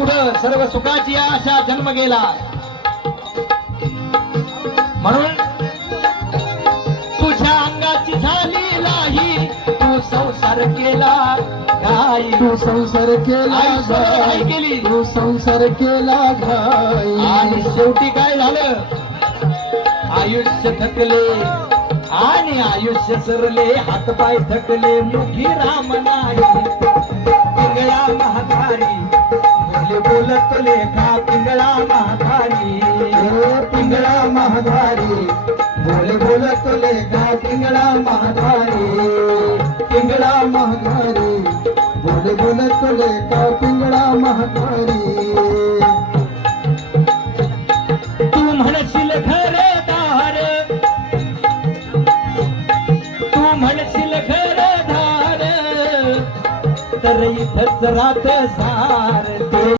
पुढं सर्व सुखाची आशा जन्म गेला म्हणून तुझ्या अंगाची झाली नाही तू संसार केला घाई तू संसार केला आयुष्याला घाई केली तू संसार केला घाई आणि शेवटी काय झालं आयुष्य थकले आणि आयुष्य सरले हातपाय थकले मुखी राम नाही पिंगळा महाधारी बोले बोलत लेखा पिंगळा महाधारी पिंगळा महाधारी बोले बोलत लेखा पिंगळा महाधारी पिंगळा महाधारी बोले बोलत लेखा पिंगळा महाधारी तू म्हणशील घरदार तू म्हणशील घरदार तर इथंच राहत सार